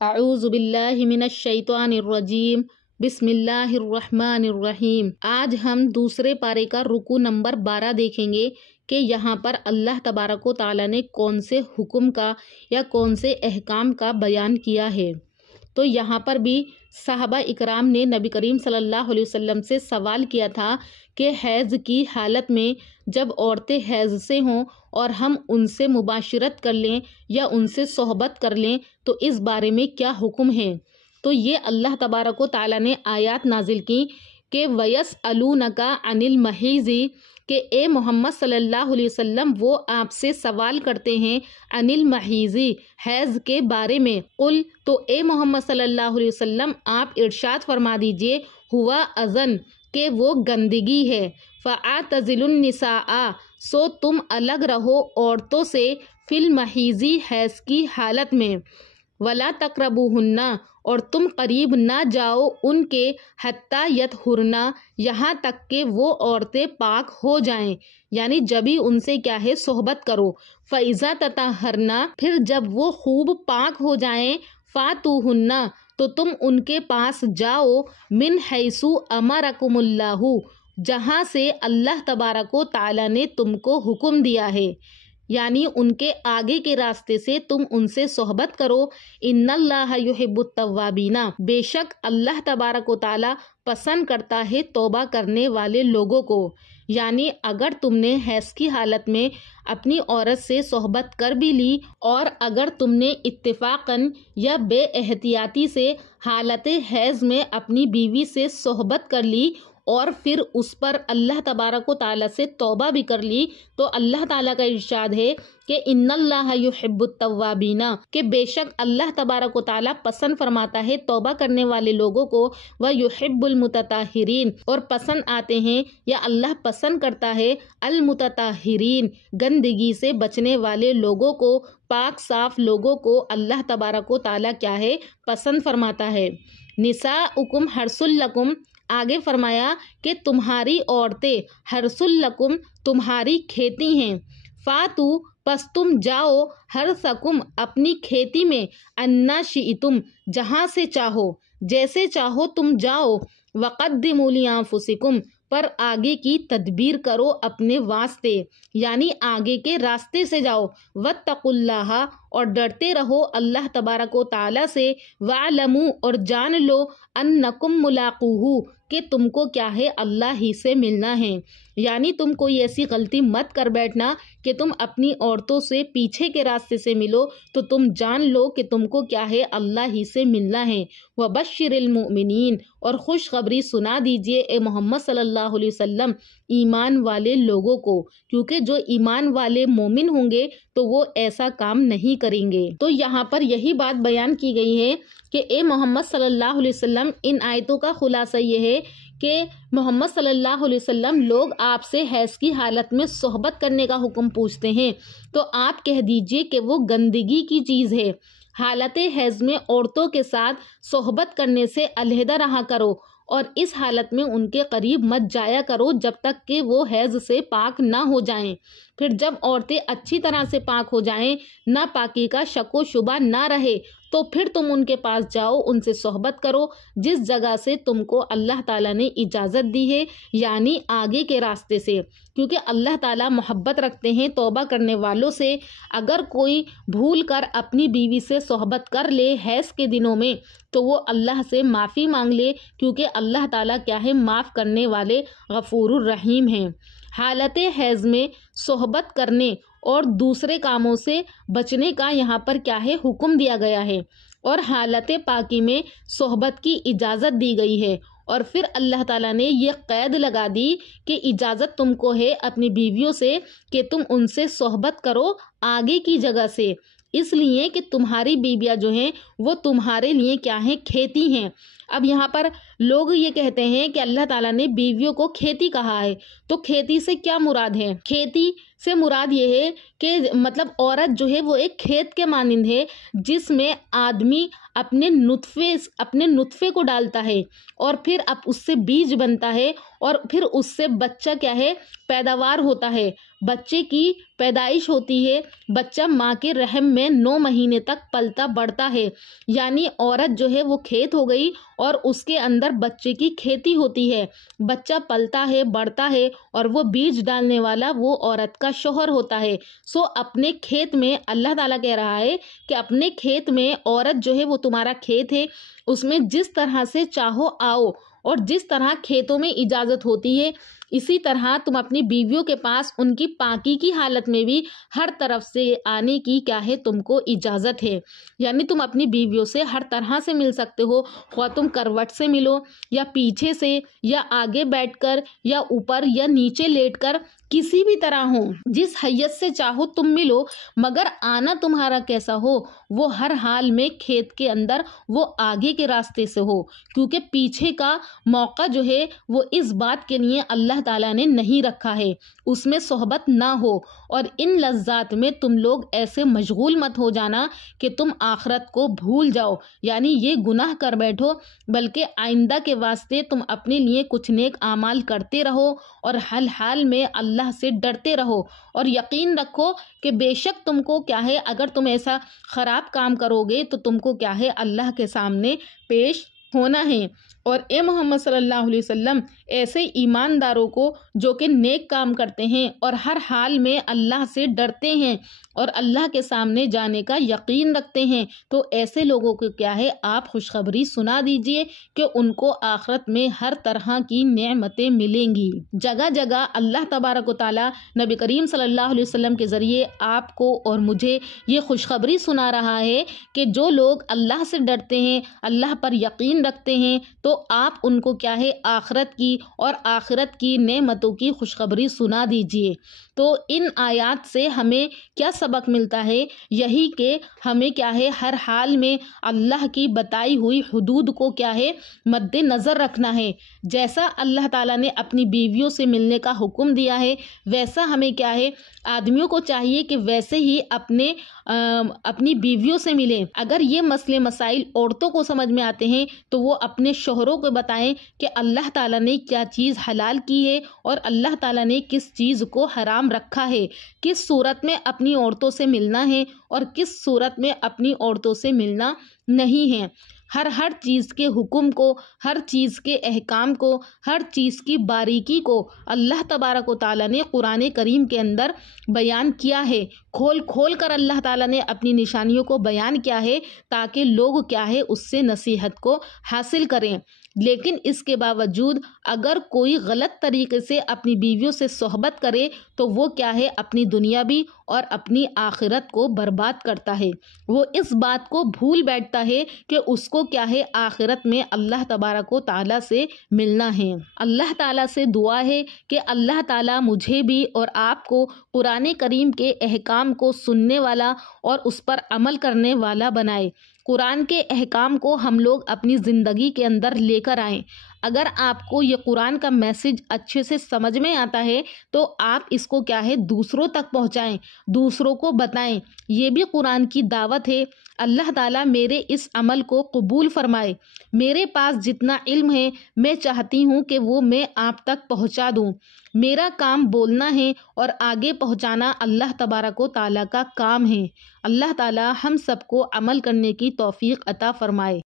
اعوذ باللہ من الشیطان الرجیم بسم اللہ الرحمن الرحیم۔ آج ہم دوسرے پارے کا رکوع نمبر 12 دیکھیں گے کہ یہاں پر اللہ تبارک و تعالیٰ نے کون سے حکم کا یا کون سے احکام کا بیان کیا ہے۔ تو یہاں پر بھی صحابہ اکرام نے نبی کریم صلی اللہ علیہ وسلم سے سوال کیا تھا کہ حیض کی حالت میں جب عورتیں حیض سے ہوں اور ہم ان سے مباشرت کر لیں یا ان سے صحبت کر لیں تو اس بارے میں کیا حکم ہے۔ تو یہ اللہ تبارک و تعالیٰ نے آیات نازل کی کہ وَيَسْأَلُونَكَ عَنِ الْمَحِيضِ کہ اے محمد صلی اللہ علیہ وسلم وہ آپ سے سوال کرتے ہیں عن المحیض حیض کے بارے میں۔ قل تو اے محمد صلی اللہ علیہ وسلم آپ ارشاد فرما دیجئے ہوا اذن کہ وہ گندگی ہے، فاعتزلوا النساء سو تم الگ رہو عورتوں سے فی المحیض حیض کی حالت میں، ولا تقربوہن اور تم قریب نہ جاؤ ان کے، حتی یطہرن یہاں تک کہ وہ عورتیں پاک ہو جائیں، یعنی جبھی ان سے کیا ہے صحبت کرو۔ فَإِذَا تَطَہَّرْنَ پھر جب وہ خوب پاک ہو جائیں، فَاتُوهُنَّ تو تم ان کے پاس جاؤ، من حیث امرکم اللہ جہاں سے اللہ تبارک و تعالیٰ نے تم کو حکم دیا ہے، یعنی ان کے آگے کے راستے سے تم ان سے صحبت کرو۔ ان اللہ یحب التوابین بے شک اللہ تبارک و تعالیٰ پسند کرتا ہے توبہ کرنے والے لوگوں کو، یعنی اگر تم نے حیض کی حالت میں اپنی عورت سے صحبت کر بھی لی اور اگر تم نے اتفاقاً یا بے احتیاطی سے حالت حیض میں اپنی بیوی سے صحبت کر لی اور پھر اس پر اللہ تبارک و تعالیٰ سے توبہ بھی کر لی تو اللہ تعالیٰ کا ارشاد ہے کہ ان اللہ یحب التوابین کہ بے شک اللہ تبارک و تعالیٰ پسند فرماتا ہے توبہ کرنے والے لوگوں کو، ویحب المتطہرین اور پسند آتے ہیں یا اللہ پسند کرتا ہے المتطہرین گندگی سے بچنے والے لوگوں کو، پاک صاف لوگوں کو اللہ تبارک و تعالیٰ کیا ہے پسند فرماتا ہے۔ نساؤکم حرث لکم آگے فرمایا کہ تمہاری عورتیں حرث لکم تمہاری کھیتی ہیں، فاتو پس تم جاؤ حرثکم اپنی کھیتی میں، انا شئتم جہاں سے چاہو جیسے چاہو تم جاؤ، وقدموا لانفسکم پر آگے کی تدبیر کرو اپنے واسطے، یعنی آگے کے راستے سے جاؤ، واتقوا اللہ اور ڈرتے رہو اللہ تبارک و تعالیٰ سے، وَاعْلَمُوا اور جان لو انکم ملاقوہ کہ تم کو کیا ہے اللہ ہی سے ملنا ہے، یعنی تم کوئی ایسی غلطی مت کر بیٹھنا کہ تم اپنی عورتوں سے پیچھے کے راستے سے ملو، تو تم جان لو کہ تم کو کیا ہے اللہ ہی سے ملنا ہے۔ وَبَشِّرِ الْمُؤْمِنِينَ اور خوشخبری سنا دیجئے اے محمد صلی اللہ علیہ وسلم ایمان والے لوگوں کو، کیونکہ جو ایمان والے مومن ہوں گے تو وہ ایسا کام نہیں کریں گے۔ تو یہاں پر یہی بات بیان کی گئی ہے کہ اے محمد صلی اللہ علیہ وسلم ان آیتوں کا خلاصہ یہ ہے کہ محمد صلی اللہ علیہ وسلم لوگ آپ سے حیض کی حالت میں صحبت کرنے کا حکم پوچھتے ہیں تو آپ کہہ دیجئے کہ وہ گندگی کی چیز ہے، حالت حیض میں عورتوں کے ساتھ صحبت کرنے سے علیحدہ رہا کرو اور اس حالت میں ان کے قریب مت جایا کرو جب تک کہ وہ حیض سے پاک نہ ہو جائیں۔ پھر جب عورتیں اچھی طرح سے پاک ہو جائیں، نہ پاکی کا شک و شبہ نہ رہے، تو پھر تم ان کے پاس جاؤ، ان سے صحبت کرو جس جگہ سے تم کو اللہ تعالیٰ نے اجازت دی ہے، یعنی آگے کے راستے سے، کیونکہ اللہ تعالیٰ محبت رکھتے ہیں توبہ کرنے والوں سے۔ اگر کوئی بھول کر اپنی بیوی سے صحبت کر لے حیض کے دنوں میں تو وہ اللہ سے معافی مانگ لے، کیونکہ اللہ تعالیٰ کیا ہے معاف کرنے والے غفور الرحیم ہیں۔ حالت حیض میں صحبت کرنے اور دوسرے کاموں سے بچنے کا یہاں پر کیا ہے حکم دیا گیا ہے، اور حالت پاکی میں صحبت کی اجازت دی گئی ہے، اور پھر اللہ تعالیٰ نے یہ قید لگا دی کہ اجازت تم کو ہے اپنی بیویوں سے کہ تم ان سے صحبت کرو آگے کی جگہ سے، اس لیے کہ تمہاری بیویاں جو ہیں وہ تمہارے لیے کیا ہیں کھیتی ہیں۔ اب یہاں پر لوگ یہ کہتے ہیں کہ اللہ تعالیٰ نے بیویوں کو کھیتی کہا ہے، تو کھیتی سے کیا مراد ہے؟ کھیتی سے مراد یہ ہے کہ مطلب عورت جو ہے وہ ایک کھیت کے مانند ہے جس میں آدمی اپنے نطفے کو ڈالتا ہے اور پھر اب اس سے بیج بنتا ہے اور پھر اس سے بچہ کیا ہے پیداوار ہوتا ہے، بچے کی پیدائش ہوتی ہے، بچہ ماں کے رحم میں 9 مہینے تک پلتا بڑھتا ہے، یعنی عورت جو ہے وہ کھیت ہو گئی اور اس کے اندر بچے کی کھیتی ہوتی ہے، بچہ پلتا ہے بڑھتا ہے اور وہ بیج ڈالنے والا وہ عورت کا شوہر ہوتا ہے۔ اپنے کھیت میں اللہ تعالیٰ کہہ رہا ہے کہ اپنے کھیت میں عورت جو ہے وہ تمہارا کھیت ہے، اس میں جس طرح سے چاہو آؤ، اور جس طرح کھیتوں میں اجازت ہوتی ہے اسی طرح تم اپنی بیویوں کے پاس ان کی پاکی کی حالت میں بھی ہر طرف سے آنے کی کیا ہے تم کو اجازت ہے، یعنی تم اپنی بیویوں سے ہر طرح سے مل سکتے ہو، خواہ تم کروٹ سے ملو یا پیچھے سے یا آگے بیٹھ کر یا اوپر یا نیچے لیٹ کر، کسی بھی طرح ہو، جس حیثیت سے چاہو تم ملو، مگر آنا تمہارا کیسا ہو وہ ہر حال میں کھیت کے اندر وہ آگے کے راستے سے ہو، کیونکہ پیچھے کا موقع جو ہے وہ اس بات کے لیے اللہ تعالیٰ نے نہیں رکھا ہے، اس میں صحبت نہ ہو، اور ان لذات میں تم لوگ ایسے مشغول مت ہو جانا کہ تم آخرت کو بھول جاؤ، یعنی یہ گناہ کر بیٹھو، بلکہ آئندہ کے واسطے تم اپنے لیے کچھ نیک اعمال کرتے رہو اور ہر حال میں اللہ سے ڈرتے رہو، اور یقین رکھو کہ بے شک تم کو کیا ہے اگر تم ایسا خراب کام کرو گے تو تم کو کیا ہے اللہ کے سامنے پیش ہونا ہے۔ اور اے محمد صلی اللہ علیہ وسلم ایسے ایمانداروں کو جو کہ نیک کام کرتے ہیں اور ہر حال میں اللہ سے ڈرتے ہیں اور اللہ کے سامنے جانے کا یقین رکھتے ہیں، تو ایسے لوگوں کو کیا ہے آپ خوشخبری سنا دیجئے کہ ان کو آخرت میں ہر طرح کی نعمتیں ملیں گی۔ جگہ جگہ اللہ تبارک و تعالی نبی کریم صلی اللہ علیہ وسلم کے ذریعے آپ کو اور مجھے یہ خوشخبری سنا رہا ہے کہ جو لوگ اللہ سے ڈرتے ہیں، اللہ پر یقین رکھتے ہیں، تو آپ ان کو کیا ہے آخرت کی اور آخرت کی نعمتوں کی خوشخبری سنا دیجئے۔ تو ان آیات سے ہمیں کیا سبق ملتا ہے؟ یہی کہ ہمیں کیا ہے ہر حال میں اللہ کی بتائی ہوئی حدود کو کیا ہے مد نظر رکھنا ہے، جیسا اللہ تعالیٰ نے اپنی بیویوں سے ملنے کا حکم دیا ہے ویسا ہمیں کیا ہے آدمیوں کو چاہیے کہ ویسے ہی اپنی بیویوں سے ملیں۔ اگر یہ مسئلے مسائل عورتوں کو سمجھ میں آتے ہیں تو وہ اپنے شوہروں کو بتائیں کہ اللہ تعالیٰ نے کیا چیز حلال کی ہے اور اللہ تعالیٰ نے کس چیز کو حرام رکھا ہے، کس صورت میں اپنی عورتوں سے ملنا ہے اور کس صورت میں اپنی عورتوں سے ملنا نہیں ہے۔ ہر چیز کے حکم کو، ہر چیز کے احکام کو، ہر چیز کی باریکی کو اللہ تبارک و تعالیٰ نے قرآن کریم کے اندر بیان کیا ہے، کھول کھول کر اللہ تعالیٰ نے اپنی نشانیوں کو بیان کیا ہے تاکہ لوگ کیا ہے اس سے نصیحت کو حاصل کریں۔ لیکن اس کے باوجود اگر کوئی غلط طریقے سے اپنی بیویوں سے صحبت کرے تو وہ کیا ہے اپنی دنیا بھی اور اپنی آخرت کو برباد کرتا ہے، وہ اس بات کو بھول بیٹھتا ہے کہ اس کو کیا ہے آخرت میں اللہ تبارک و تعالیٰ سے ملنا ہے۔ اللہ تعالیٰ سے دعا ہے کہ اللہ تعالیٰ مجھے بھی اور آپ کو قرآن کریم کے احکام کو سننے والا اور اس پر عمل کرنے والا بنائے۔ قرآن کے احکام کو ہم لوگ اپنی زندگی کے اندر لے کر آئیں۔ اگر آپ کو یہ قرآن کا میسج اچھے سے سمجھ میں آتا ہے تو آپ اس کو کیا ہے دوسروں تک پہنچائیں، دوسروں کو بتائیں، یہ بھی قرآن کی دعوت ہے۔ اللہ تعالیٰ میرے اس عمل کو قبول فرمائے۔ میرے پاس جتنا علم ہے میں چاہتی ہوں کہ وہ میں آپ تک پہنچا دوں۔ میرا کام بولنا ہے اور آگے پہنچانا اللہ تبارک و تعالیٰ کا کام ہے۔ اللہ تعالیٰ ہم سب کو عمل کرنے کی توفیق عطا فرمائے۔